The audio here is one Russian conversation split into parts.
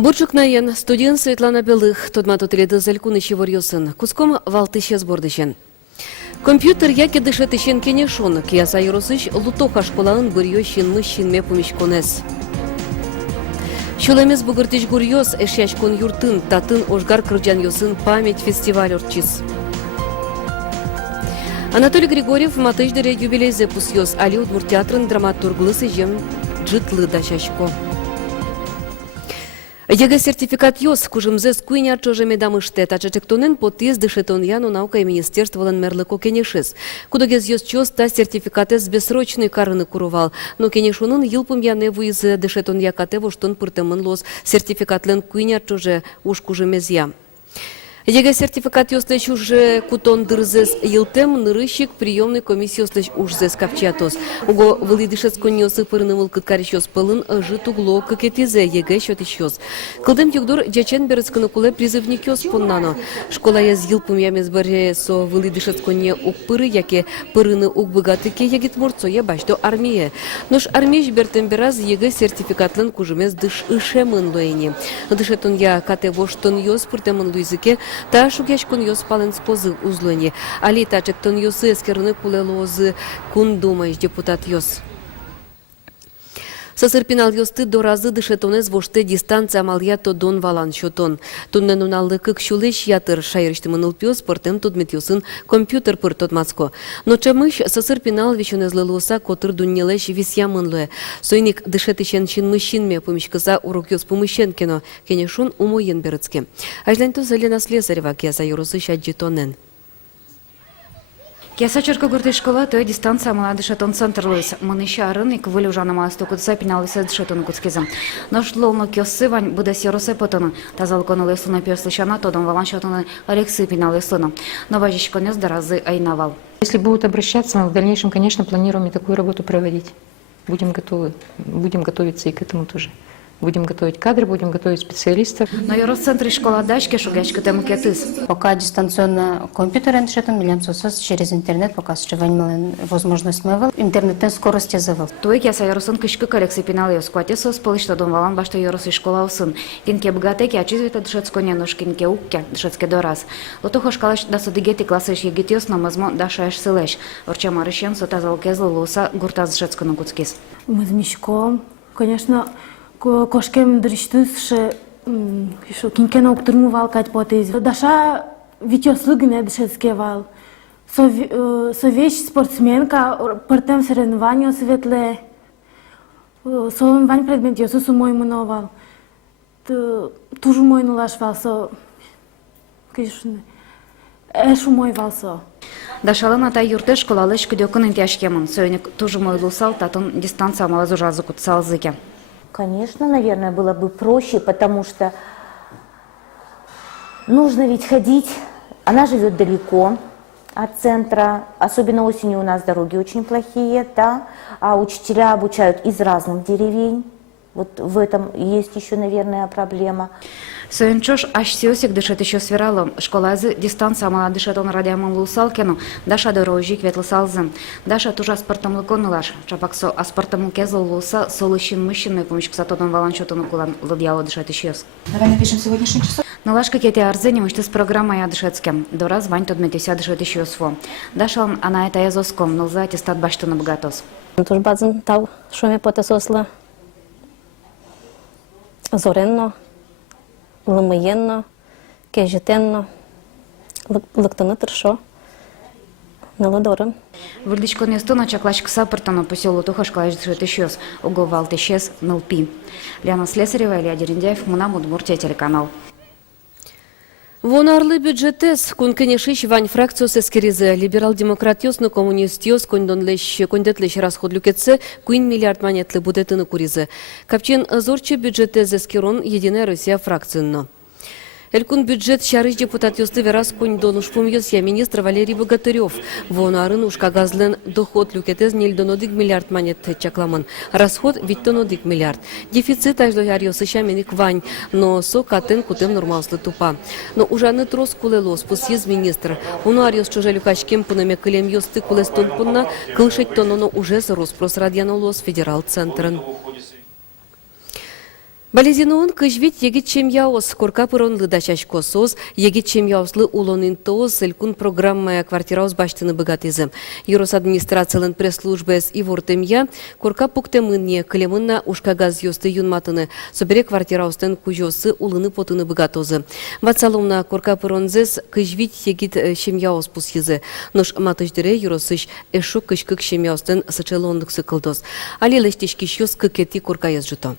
Бурчукнаен студент Светлана Белых, тодматотеледы зелькунычи ворьосын, куском валтыще сбордыщен. Компьютер яки дышетыщен кенешон, кияса юросыч лутоха школаын бурьёщин мыщинме помещконес. Чулемес бугыртыч гурьёс эшячкон юртын, татын ошгар кырджан йосын память фестиваль орчис. Анатолий Григорьев матыждыре юбилейзе пусьёс, али удмуртеатрын драматурглысы жем джитлы дачачко. Егэ сертификат йос, кужымзе скуйня чоже медамыште, тачачектонен потез дышетон яну наука и министерстволан мерлыко кенешес. Кудогез йос чос та сертификатес бессрочный карыны курувал, но кенешунын йылпым яне вуизе дышетон якате воштон пыртемын лос сертификатлен куйня чоже уж кужымезя. Егэ сертификат йослеч уже кутон дырзес йылтем нырыщик приемной комиссии йослеч ужзес капчатос. Уго вылидышец коньосы пырнымыл кыткарищос пылын жит угло кыкетизе егэ счетищос. Кылдем тюгдур дячен берецканы куле призывник йос поннано. Школа яз йылпым ямез баре со вылидышец конье ук пыры, яке пырыны ук быгатыке егит морцо ебашто армия. Нош армия бертем бераз егэ сертификатлен кужымез дыш ышемын лоэне. Дышетон я кате воштон йос пыртемын луизыке, та шугячкон йос пален спозы узлыни. Али тачектон йосы эскерны кулелозы кун думаешь, депутат йос. Сасырпинал йосты доразы дышетонез воште дистанция малия то дон валан шотон. Туннен уналлы кык шулеш ятыр шайрыштымын ылпиос пыртем тодмет йосын компьютер пыр тодмацко. Но чамыш сасырпинал вещонезлы лоса котыр дуннелеш висямынлы. Сойник дышетышен шинмыщинме помещкыза урок йос помыщен кено, кенешун умоен берыцке. Ажлянто Елена Слесарева кеса юросы шаджитонен. Кеса черкогурты школа, то дистанция мала дышетон центрлыс. Мыныща рынок вылю жана маласто кутса пиналыса дышетон кутскизам. Но шлолно кёсы вань буде сиросе потону. Тазалкону лесуна пёслышана, тодом валан шатоны Алексы пиналысуна. Но важичконес доразы айнавал. Если будут обращаться, мы в дальнейшем, конечно, планируем и такую работу проводить. Будем готовы. Будем готовиться и к этому тоже. Будем готовить кадры, будем готовить специалистов. Но и Росцентр школа дачки шугачка тему кетыс. Пока дистанционно компьютер решетом, милям сосос через интернет, пока сшивань возможность мывал, интернетная скорость завал. Той кеса Ярусын кышкы Алексы пиналы скватесос полышта дом валан башта Ярусы школа усын. Кинке богатеки очизвита дышецконя нож кинке укке дышецке дораз. Лотохо шкалаш да судигети классыш егитиос намазмо дашаеш сылеш. Орча марышен сотазал кезл лоса гуртаз дышецкону куцкис. Мы с Мишком, конечно, кошкем дрыштыс, что кинкена уктурмувал кать потез. Даша витёслыгне дышецкевал. Совещ спортсменка, партем соревнования светле. Совен вань предмет ёсусу мой муновал. Тужу мой нулашвал, со... Конечно, эшу мой валсо. Дашалана та юрте школалыш кудёкын интяшкемон. Сойник тужу мой лусал, татон дистанция малазужазу кутсал зыке. Конечно, наверное, было бы проще, потому что нужно ведь ходить. Она живет далеко от центра, особенно осенью у нас дороги очень плохие, да? А учителя обучают из разных деревень. Вот в этом есть еще, наверное, проблема. Соенчош аж сиосик дышет еще свирало. Школа з дистанция мала дышет он радиамон лусалкену. Даша дорожик ветлсалзен. Даша тужа спортом луконылаш. Чапаксо а спортом кезл луса солыщин мыщиной помощь ксатодон валанчотону кулан ладьяло дышет еще. Давай напишем сегодняшний часов. Налашка кете арзени мышты с программой дышетским. Дораз вань тодметися дышет еще сво. Даша она это язоском, нолза аттестат баштона богатос. Туж базен тав шуме потесосла. Зоренно. Лимоєнно, кежетенно, лактони тершо, нелодорен. Выльдичко нестона чаклач кса портано по селу туха шкалач дышет еще с уговал тещес нлпи. Лена Слесарева, Илья Дерендяев, Мунам, Удмуртия, телеканал. Вонарлы бюджетес, кун кенешиш вань фракциос эскеризе, либерал-демократ йос, но коммунист йос, кондетлеш расход люкетсе, куин миллиард монетлы будетыны куризе. Капчен зорче бюджетез эскерон, Единая Россия фракцинно. Элькун бюджет шарыш депутат йосты верас конь донушпум йосья министр Валерий Богатырев. Вонарын ушка газлен доход люкетез нельдонодик миллиард монет чакламан. Расход виттонодик миллиард. Дефицит аждояр йосыша меник вань, но со катен кутем нормалслы тупа. Но ужаны трос кулелос пусьез министр. Унуар йос чуже люкачкем пунаме кылем йосты кулестон пунна, кылшеть тононо уже зарос прос радианолос федерал центрен. Балезинуын кыжвит егит чемьяос корка пыронлы дачачко соз, егит чемьяослы улонын тоз селькун программая квартираус баштыны богатызы. Юрос администрациялын пресс-службес и вортемья корка пуктемынне клемынна ушкагаз ёсты юнматыны, собере квартираустен кужосы улыны потыны богатозы. Вацалумна корка пыронзес кыжвит егит чемьяос пусьызы. Нош матыждыре юросыш эшо кышкык чемьяостен сычелондык сыкылдоз. Али лештешки щёс кыкети корка езжуто.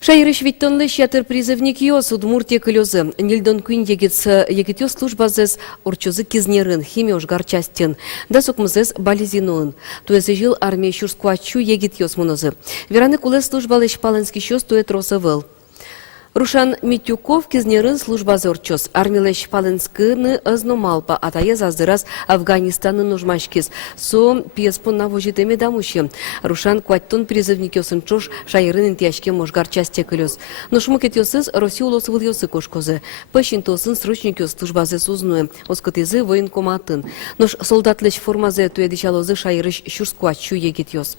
Шайрыш виттонлы шатыр призывник йос Удмуртия кылёзы. Нильдон куин егет йос службазес орчозы кизнерын, химиош гарчастен. Да сукмызес балезинуын. Туэзы жил армия шурскуачу егет йос мунозы. Вераны кулес службалыш паленский щос туэт росовыл. Рушан Митюков кизнерын службазы орчоз. Армилеш паленскыны ызномалпа, атае заздырас Афганистанны нужмашкиз. Со пьеспон навожитеме дамуши. Рушан куаттон призывник йосын чош шайрын интияшке можгар часте кылёз. Но шмукет йосыз Россия улосывыл йосы кошкозы. Пăщин тосын срочник йос службазы сузнуе. Оскотызы военкоматын. Нош солдатлеш формазе туедичалозы шайрыш шурскуачу егет йос.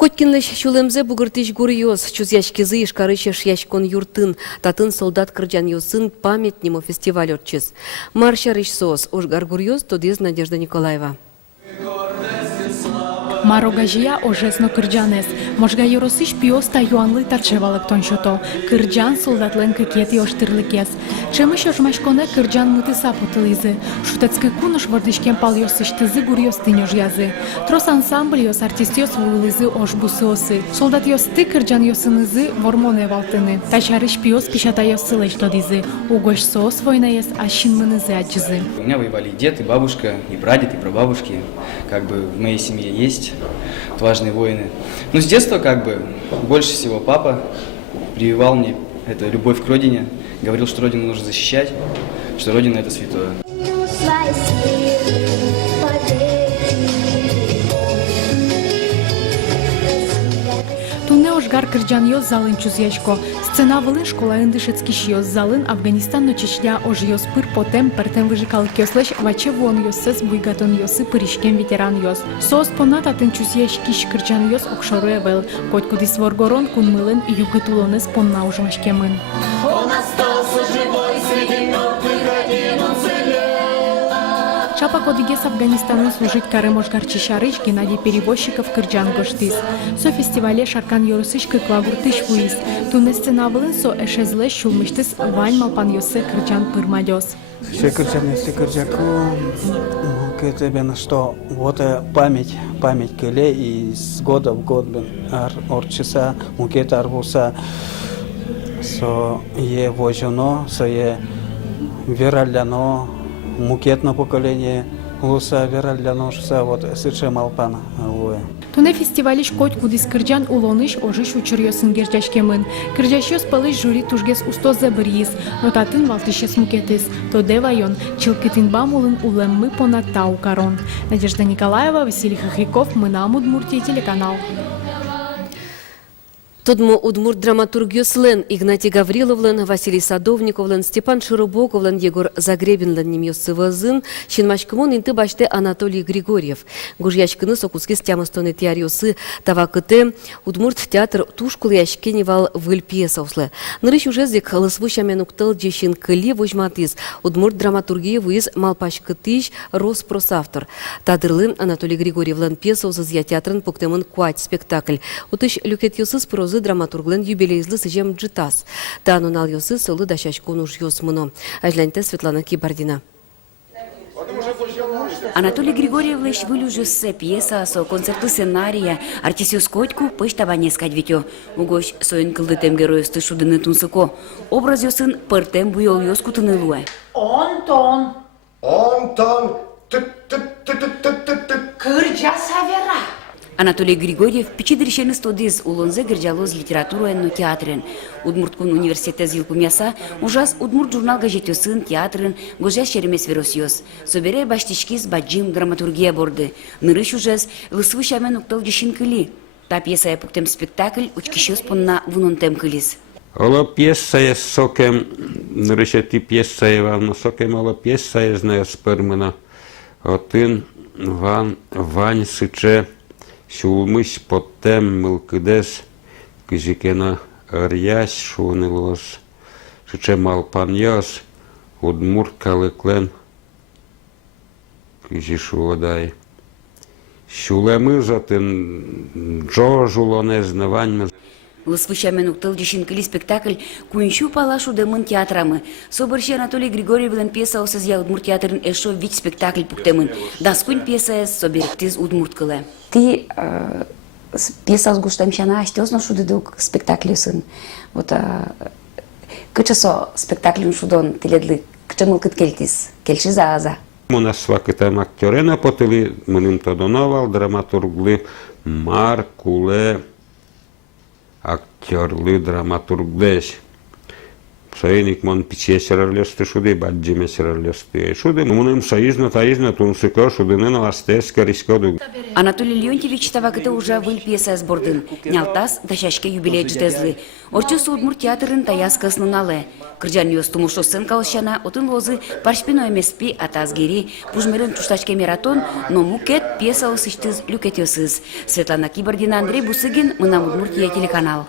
Коткинлеш чулемзе бугыртыш гур йос, чузяшкизы ишкарышеш яшкон юртын, татын солдат кырджан йосын памятнему фестиваль отчыз. Маршарыш соос, ошгар гур йос, тодез Надежда Николаева. Марогажия ожесно кырджанес. Можга юросыш пиоста юанлы тачевалык тоншото. Кырджан солдатлен кекет йоштырлыкес. Чемыш ожмашконе кырджан мыты сапотылызы. Шутецкий куныш вордышкен пал йосыштызы гур йостынёж язы. Трос ансамбль йос артист йос вуйлызы ожбусосы. Солдат йосты кырджан йосынызы вормоне валтыны. Тачарыш пиос пишата йосылыш тодизы. Угош соос война ес ащин мынызы аджызы. У меня воевали и дед, и бабушка, и прадед, и прабабушки. Как бы в моей семье есть отважные воины. Но с детства как бы больше всего папа прививал мне эту любовь к родине, говорил, что родину нужно защищать, что родина это святое. Туне ошгар кырджан йос залын чузяшко. Сцена вылын школа ындышецкиш йос залын Афганистан Чечня ож йос пыр потем пертем выжикалык йослеш ваче вон йоссес буйгатон йосы пыришкен ветеран йос. Соос понат атын чузяшкиш кырджан йос окшоруе вел. Котькудис воргорон кун мылын югытулонес понна ужмашкемын. Он остался живой среди мертвых, один он целел. Чапа кодигес Афганистана служить карем ошгар чишарыш Геннадий Перевозчиков кырджан гоштис. Со фестивале шаркан йорысыш кыклагуртыш вуис. Туне сцена вылын со эшезлеш шулмыштыс вань малпан йосы кырджан пырмадёс. Все кырджаку, на что вот память келе и с года в год орчиса мукет арбуса со е вожено, со е вераляно мукетно поколение луса вераляно шса вот сыче малпана луе. Туне фестивалиш Котькудис кырджан улоныш ожиш учур йосын герджашкемын. Кырджаш йос пылыш жюри тужгес устозе бырьис, но татын валтышес мукетис. То девайон, чилкитин бамулын улеммы понад тау карон. Надежда Николаева, Василий Хохряков, мы на Удмуртия, телеканал. Тодмо Удмурт драматургиослен Игнатий Гавриловлен, Василий Садовниковлен, Степан Широбоковлен, Егор Загребинлен немьёсывызын, Шинмашкымон инты баште Анатолий Григорьев. Гужьячкыны сокускис тямыстоны теариосы тавакыте Удмурт театр тушкул яшкеневал выль пьесауслы. Нырыш уже зек лысвышамен уктыл дешин кыли вожматыз. Удмурт драматургия выз малпашкытыш роспросавтор. Тадырлы Анатолий Григорьевлен пьесаузыз театрын поктемын куать спектакль. Утыш люкетьёсыз прозы драматурглен юбилейзлы сыжем джитас. Танунал йосы сылы дашашкон уж йосмыно. Ажляньте Светлана Кибардина. Анатолий Григорьевич вылюжусе пьеса со концерту сценария артисиус Котьку пыштаване скадвитё. Угош соин кылдытем героисты шудыны тунсыко. Образ йосын пыртем буйол йос кутыны луэ. Онтон. Кырджа савера. Анатолий Григорьев пичидрешен студиз улонзе гырджалоз литература театрен. Удмурткун университет зилкумяса ужас Удмурт журнал газетёсын театрын гожа шеремес веросиос. Собере баштишкиз баджим драматургия борды. Нырыш ужас лысвышамен уктал дешин кыли. Та пьеса пуктем спектакль учкишёс понна вунонтем кылис. Ола пьеса е сокем, нырышети пьеса е вавно сокем, ола пьеса е знає спермена. Отин вань сиче Шулмыш потем мылкыдес кызикена ырясь шунылос, шичемал паньяс, удмурткалыклен кызи шуодай. Шулемы затын джо жулоне знаваньмы. Лысвыщамен уктыл дешинкали спектакль «Кунщу палашу демын театрамы». Соборщи Анатолий Григорьевлен пьеса осызя Удмурт театрын эшо вич спектакль пуктемын. Даскунь пьеса соберектиз Удмурткылы. Ты пьеса сгуштамщана астёзно шудыдук спектакль сын. Вот кычасо спектакль шудон теледлы кычамыл кыт келтиз, келши зааза. У нас вакытам актерена потыли, мыным тодоновал, драматурглы, маркуле, актерлы, драматурглеш. Союзник мон пичесерарлёсты шуды, баджимесерарлёсты шуды. Муным союзно тунсыко шудыны наластеска рискоду. Анатолий Леонтьевич тавакыты уже выл пьеса сбордын. Нялтас дашашке юбилей ждезлы. Орчусу Удмурт театрын таяскасын нале. Кырджан юстумушо сын калышана, отын лозы паршпино эмеспи атазгери, пужмерын туштачке мератон, но мукет пьеса осыштыз люкетёсыз. Светлана Кибордина, Андрей Бусыгин, Мынам Удмуртия телеканал.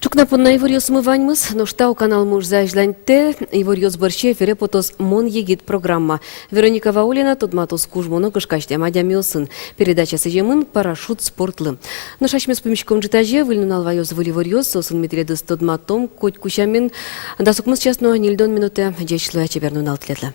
Чукнапынна ивориос мываньмыз, но штау канал муж зайжланьте, ивориос борще фере потос мон егит программа. Вероника Ваулина, тодматос кужмоно кышкачте мадямиосын. Передача сежемын парашют спортлы. Но шашмес помещиком житаже, выльнунал вайос воливориос, сосын метредыс тодматом, коть кучамен, дасукмыз честно, нильдон минуте, дечлуя чевернунал тлетле.